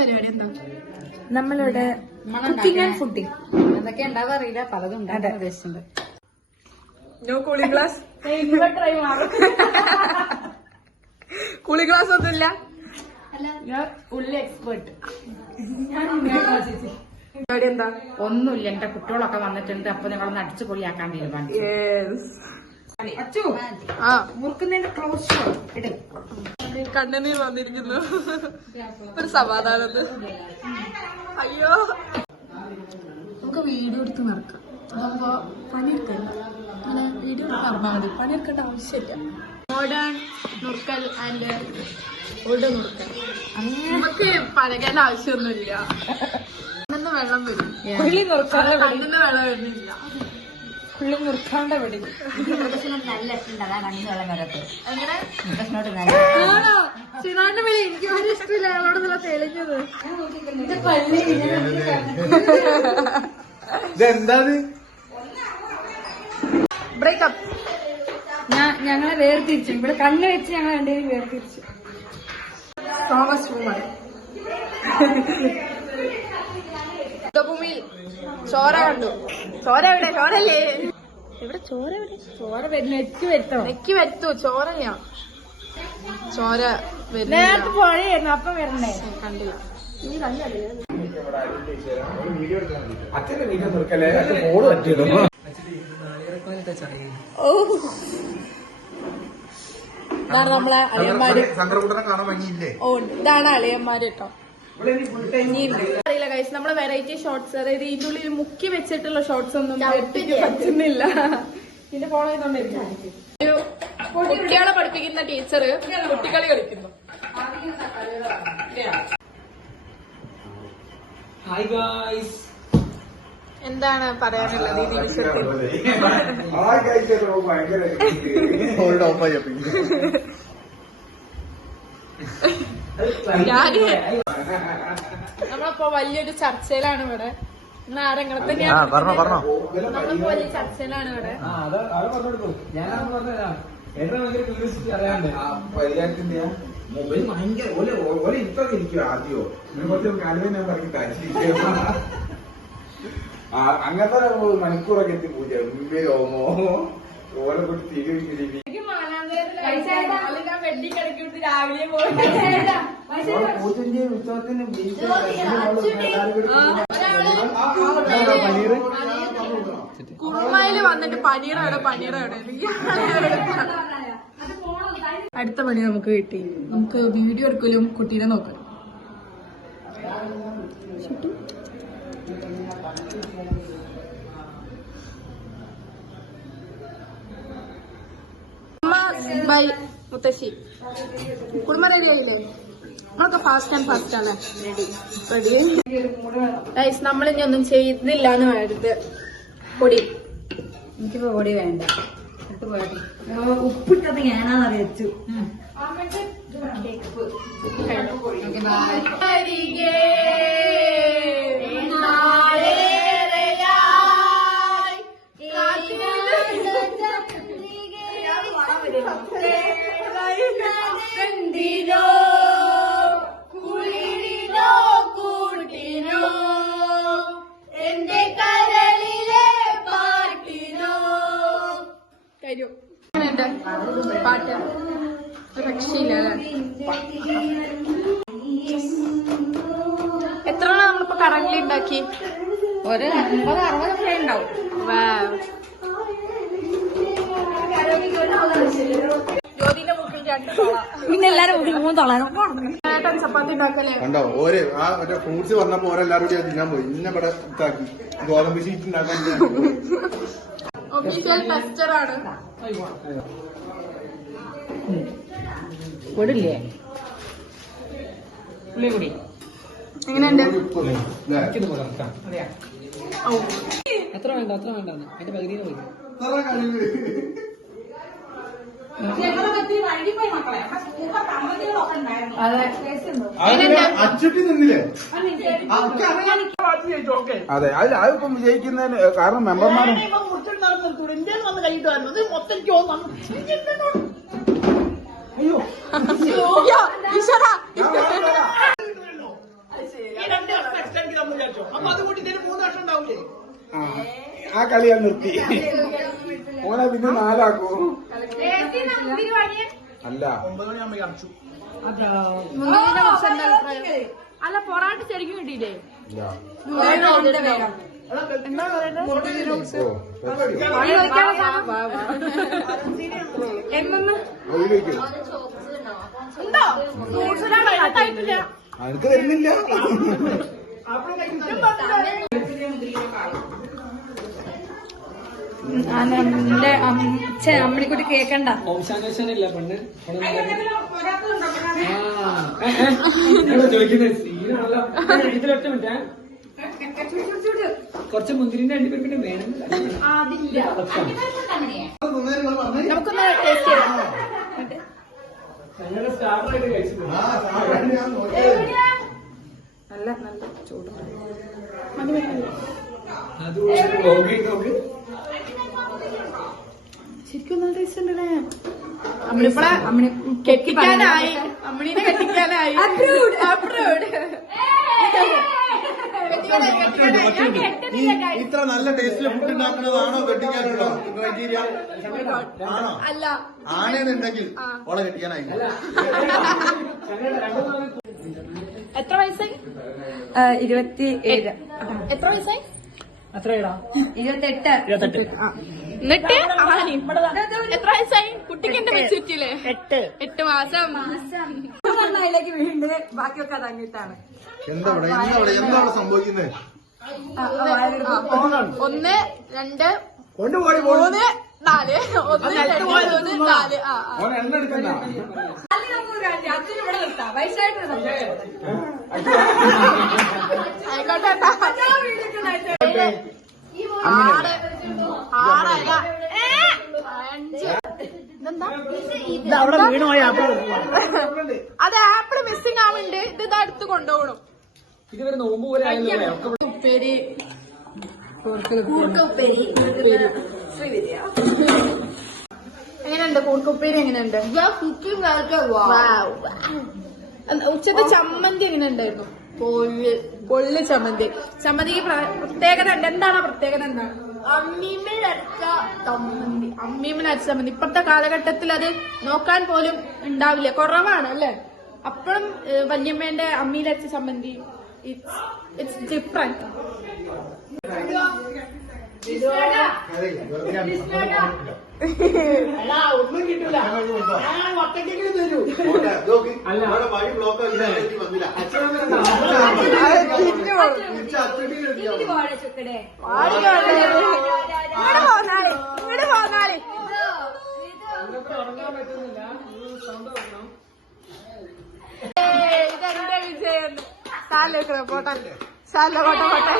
പരിപാടി എന്താ? നമ്മളിവിടെ കുക്കിംഗ് ആൻഡ് ഫുഡിങ് എന്തൊക്കെ ഉണ്ടാവാ അറിയില്ല, പലതും ഉണ്ടാക്കാൻ ഉദ്ദേശിച്ചിട്ടുണ്ട്. കൂളിംഗ് ഗ്ലാസ് കൂളിംഗ് ഗ്ലാസ് ഒന്നുമില്ല. ഉള്ളി എക്സ്പേർട്ട് പരിപാടി എന്താ? ഒന്നുമില്ല, എന്റെ കുട്ടികളൊക്കെ വന്നിട്ടുണ്ട്. അപ്പൊ ഞങ്ങളൊന്ന് അടിച്ചു പൊളിയാക്കാൻ തീരുമാനിച്ചു. മുറുക്കുന്നതിന്റെ ക്ലോസ് ഇടും. കണ്ണുനീർ വന്നിരിക്കുന്നു. ഒരു സമാധാനം. അയ്യോ, നമുക്ക് വീഡിയോ എടുത്ത് നടക്കാം. അതാകുമ്പോ പണിയെടുക്കണ്ട. അങ്ങനെ വീഡിയോ എടുത്ത് നടന്നാൽ മതി, പണിയെടുക്കേണ്ട ആവശ്യമില്ല. മോഡേൺ നുറുക്കൽ ആൻഡ് ഓൾഡ് നുറുക്കൽ. നമുക്ക് പഴകേണ്ട ആവശ്യമൊന്നുമില്ല. കണ്ണിന്ന് വെള്ളം വരും. കണ്ണിന് വെള്ളം വരുന്നില്ല. പുള്ളി നുറുക്കാണ്ട വെടി. നല്ല വെള്ളം വരട്ടെ. അങ്ങനെ ആണോ? ശ്രീനാടിന്റെ വിളി എനിക്ക് വലിയ ഇഷ്ടമില്ല. ഞങ്ങളോട് നല്ല തെളിഞ്ഞത്. ബ്രേക്കപ്പ്. ഞങ്ങളെ വേർതിരിച്ചു. ഇവിടെ കണ്ണ് വെച്ച് ഞങ്ങൾ രണ്ടുപേരും വേർതിരിച്ചു. Strongest woman. യുദ്ധഭൂമിയിൽ ചോര കണ്ടു. ചോര എവിടെ? ചോരല്ലേ എവിടെ? ചോര എവിടെ? ചോര നെറ്റ് വരുത്തോ? നെക്കി വരുത്തു. ചോരയാ. ചോര നേരത്തെ പുഴയായിരുന്നു, അപ്പം വരണ്ടേ? കണ്ടില്ല. ഇതാണ് നമ്മളെ അളിയന്മാര്. ഓ, ഇതാണ് അളിയന്മാര് കേട്ടോ. അറിയില്ല ഗൈസ്, നമ്മളെ വെറൈറ്റി ഷോർട്സ്, അതായത് ഇതിന്റെ ഉള്ളിൽ മുക്കി വെച്ചിട്ടുള്ള ഷോർട്സ് ഒന്നും പറ്റുന്നില്ല. ഇതിന്റെ ഫോളോ ചെയ്തോണ്ടിരിക്കും. ഒരു കുട്ടികളെ പഠിപ്പിക്കുന്ന ടീച്ചർ കുട്ടികളി കളിക്കുന്നു. എന്താണ് പറയാനുള്ളത് ഈ നിമിഷത്തിൽ? നമ്മളിപ്പോ വലിയൊരു ചർച്ചയിലാണ് ഇവിടെ. ഇന്ന് ആരെങ്ങനെ തന്നെയാണ് നമ്മളിപ്പോ വലിയ ചർച്ചയിലാണ് ഇവിടെ. മൊബൈൽ ഭയങ്കര ഓല ഇപ്പൊ ഇരിക്കും. ആദ്യമോ കുറച്ച് കാലമേ ഞാൻ പറഞ്ഞു കാര്യം അങ്ങനത്തെ മണിക്കൂറൊക്കെ എത്തി പൂജ മുമ്പേ ഓമോ ഓലെ കൂട്ടി തിരികെ വെഡിക്കിടക്കിട്ട് രാവിലെ പോയി പൂജന്റെയും ഉത്സവത്തിനും കുമ്മായില് വന്നിട്ട് പനീറാണ്. അടുത്ത പണി നമുക്ക് കിട്ടി. നമുക്ക് വീഡിയോ എടുക്കലും കുട്ടീനെ നോക്കണം. ബൈ മുത്തശ്ശി. കുടുംബ റെഡി ആയില്ലേ? നമ്മളൊക്കെ ഫാസ്റ്റ് ആൻഡ് ഫാസ്റ്റ് ആണ്. റെഡി. ഗൈസ്, നമ്മളിനി ഒന്നും ചെയ്തില്ല എന്ന് വരരുത്. പൊടി എനിക്കിപ്പോ പൊടി വേണ്ട. ഉപ്പിട്ടത് ഞാനാന്ന് അറിയിച്ചു. പാട്ട് രക്ഷയില്ല. എത്ര നമ്മളിപ്പോ കറങ്ങി ഉണ്ടാക്കി? ഒരു 50-60 ഉണ്ടാവും. ജ്യോതിന്റെ മുക്കിൽ 2 തോള, പിന്നെ എല്ലാരും 3 തോളാണ്. ചപ്പാത്തി ഉണ്ടാക്കല്ലേ? കണ്ടോ ഓര് ആ ഫ്രൂട്ട്സ് വന്നപ്പോ ഓരെല്ലാരും കൂടി തിന്നാൻ പോയി. ഇന്നെ ഇവിടെ ഇതാക്കി ഗോതമ്പ് ഷീറ്റ് ഉണ്ടാക്കാൻ. ഒഫീഷ്യൽ ടെസ്റ്ററാണ്. പൊടില്ലേ പുളിപൊടി എങ്ങനെയുണ്ട്? എത്ര വേണ്ട അതിന്റെ പകുതി അച്ചുട്ടി നിന്നില്ലേ? അതെ, അതിപ്പം വിജയിക്കുന്നതിന് കാരണം മെമ്പർമാരും അയ്യോ ഈശ്വരാ. ആ കളി ഞാൻ നിർത്തി. ഓനെ പിന്നെ 4 ആക്കൂ. അല്ല അല്ല പൊറാട്ട ശരിക്കും കിട്ടിയില്ലേ? എന്താ എനിക്ക് തരുന്നില്ല. എന്റെ അമ്മണിക്കുട്ടി കേക്കണ്ട. കുറച്ച് മുന്തിരിന്റെ അണ്ടിപ്പരിപ്പിന്റെ വേണം. നമുക്കൊന്ന് ടേസ്റ്റ് ചെയ്യാം. ഞങ്ങളുടെ സ്റ്റാർട്ടറായിട്ട് കഴിച്ചു. നല്ല നല്ല ചൂട്. അത് നോക്ക് ശരിക്കും നല്ല ടേസ്റ്റ് ഉണ്ടല്ലേ. അമ്മണിപ്പളെ കെട്ടിക്കാനായി, അമ്മണീനെ കെട്ടിക്കാനായി. ഇത്ര നല്ല ടേസ്റ്റിൽ ഫുഡ് ഉണ്ടാക്കുന്നതാണോ കെട്ടിക്കാനുള്ള ക്രൈറ്റീരിയ? ആണോ? അല്ല, ആണെന്നുണ്ടെങ്കിൽ ഓളെ കെട്ടിക്കാനായി. എത്ര വയസ്സായി? 27. എത്ര വയസ്സായി? അത്രയടാ 28. എന്നിട്ട് എത്ര വയസ്സായി കുട്ടിക്ക്? എന്റെ മെച്ചൂരിറ്റിയില്ലേ? 8 മാസം. അതിലേക്ക് വീണ്ടും ബാക്കിയൊക്കെ അതങ്ങിട്ടാണ്. എന്താ എന്താ സംഭവിക്കുന്നത്? 1 2 3 4. 1 2 3 4. ഓനെ എണ്ണ എടുക്കണ്ട. അച്ഛനും ഇവിടെ നിർത്താം. വയസ്സായിട്ട് ആയിക്കോട്ടെ. 6 അത് ആപ്പിള് മിസ്സിംഗ് ആവുന്നുണ്ട്. ഇത് അടുത്ത് കൊണ്ടുപോകണം. ഇതുവരെ നോമ്പ് പോലെ ആയല്ലോ. ഉപ്പേരി എങ്ങനെയുണ്ട്? കൂർക്കുപ്പേരി എങ്ങനെയുണ്ട്? ഉച്ചത്തെ ചമ്മന്തി എങ്ങനെ ഉണ്ടായിരുന്നു? പൊള്ളി ചമ്മന്തി. ചമ്മന്തിക്ക് പ്രത്യേകത ഉണ്ട്. എന്താണ് പ്രത്യേകത? എന്താണ്? അമ്മീമ്മ അരച്ച ചമ്മന്തി. ഇപ്പോഴത്തെ കാലഘട്ടത്തിൽ അത് നോക്കാൻ പോലും ഉണ്ടാവില്ല, കുറവാണ് അല്ലേ? അപ്പോഴും വല്യമ്മേന്റെ അമ്മിയിലരച്ച ചമ്മന്തി ഇറ്റ്സ് ഡിഫറെന്റ്. ഒന്നും കിട്ടില്ല. വഴി ബ്ലോക്ക് ഇതെന്റെ വിജയം. സാല പോട്ടെ, സാല കോട്ടെ കോട്ടെ.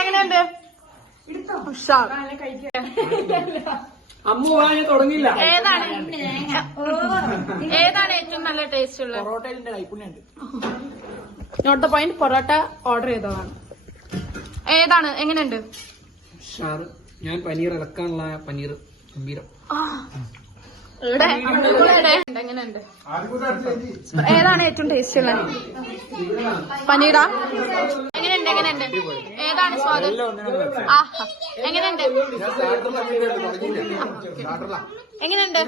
എങ്ങനെയുണ്ട്? ഉഷാർ. അമ്മ വാങ്ങി തുടങ്ങില്ല. ഏതാണ് ഏറ്റവും നല്ല ടേസ്റ്റ് ഉള്ളത്? പൊറോട്ടയുടെ കൈപ്പുണ്യുണ്ട്. Note the point. Parotta order ചെയ്തതാണ്. ഏതാണ്? എങ്ങനെയുണ്ട്? ഷാറ്. ഞാൻ പനീർ ഇറക്കാനുള്ള പനീർ ഗംഭീരം. എങ്ങനെയുണ്ട്? ഏതാണ് ഏറ്റവും ടേസ്റ്റ് ഉള്ളത്? പനീറാ? എങ്ങനെയുണ്ട്? ഏതാണ് സ്വാദ്? ആഹാ, എങ്ങനെയുണ്ട്? എങ്ങനെയുണ്ട്?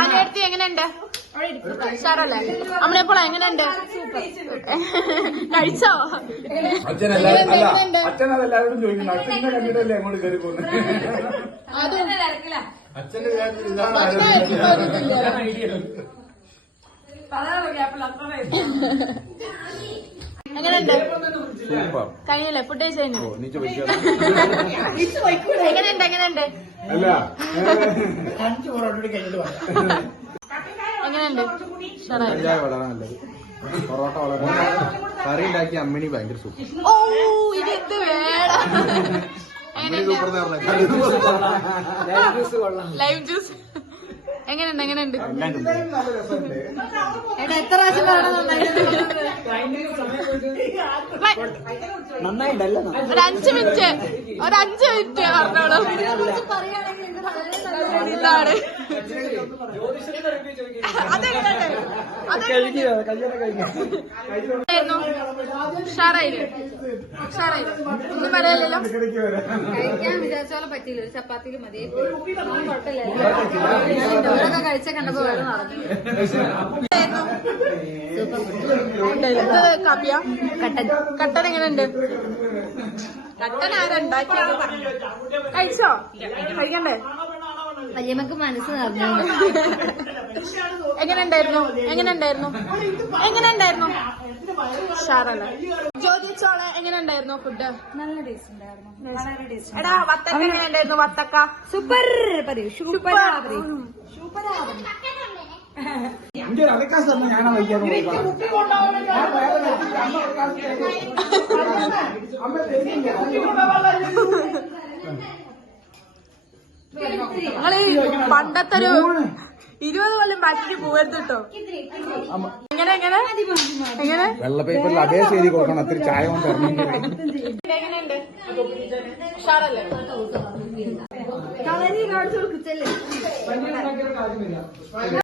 ആദ്യടുത്ത് എങ്ങനെയുണ്ട്? ഉഷാറല്ലേ? അമ്മയെപ്പോളാ എങ്ങനെയുണ്ട്? കഴിച്ചോ? അച്ഛനതെല്ലാവരോടും ചോദിക്കുന്നു. അച്ഛനെ കണ്ടിട്ടല്ലേ അങ്ങോട്ട് കയറി പോകുന്നത്. അച്ഛന്റെ കാര്യത്തിൽ എങ്ങനെയുണ്ട്? കഴിഞ്ഞല്ലേ? ഫുഡ് കഴിച്ചു കഴിഞ്ഞു. എങ്ങനെയുണ്ട്? എങ്ങനെയുണ്ട്? വളരെ നല്ലത്. പൊറോട്ട വളരെ കറി ഉണ്ടാക്കി അമ്മിണി ഭയങ്കര സൂപ്പർ. ഓ, ഇത് വേണം. അമ്മിണി സൂപ്പർ. ലൈം ജ്യൂസ് എങ്ങനെയുണ്ട് എങ്ങനെയുണ്ട്? എടാ എത്ര പ്രാവശ്യം പറയണം നന്നായിട്ടല്ല ഒരു 5 മിനിറ്റ് പറഞ്ഞോളൂ. ഇതാണ് ഒന്നും പറയല്ലോ. കഴിക്കാൻ വിചാരിച്ച പോലെ പറ്റിയില്ല. ഒരു ചപ്പാത്തിക്ക് മതി. കുഴപ്പമില്ല. കഴിച്ച കണ്ടപ്പോ വേറെ നടന്നു. കാപ്പിയ കട്ടൻ എങ്ങനെയുണ്ട്? കട്ടൻ ആരുണ്ടാക്കിയത്? കഴിച്ചോ? കഴിക്കണ്ടേ? വല്യമ്മക്ക് മനസ്സ് നിറഞ്ഞു. എങ്ങനെയുണ്ടായിരുന്നു? ഷാറല്ല ചോദിച്ചോളെ എങ്ങനെയുണ്ടായിരുന്നു ഫുഡ്? നല്ല ടേസ്റ്റ് ഉണ്ടായിരുന്നു. വളരെ ടേസ്റ്റ്. എടാ വത്തക്ക എങ്ങനെയുണ്ടായിരുന്നു? വത്തക്ക സൂപ്പർ പറയൂ. സൂപ്പറാ പറയൂ. എന്റെ ഒരു അലക്കാസ് തന്നെ ഞാനാ വയ്ക്കാൻ നിങ്ങള് പണ്ടത്തെ ഒരു 20 കൊല്ലം ബാക്കിക്ക് പോകരുത് കേട്ടോ. എങ്ങനെ വെള്ള പേപ്പറിൽ അതേ ചെയ്തി കൊടുക്കണം. അത്ര ചായ കൊണ്ട് എങ്ങനെയുണ്ട്? ഉഷാറല്ലേ? കളരി കാണിച്ചു കൊടുക്കല്ലേ?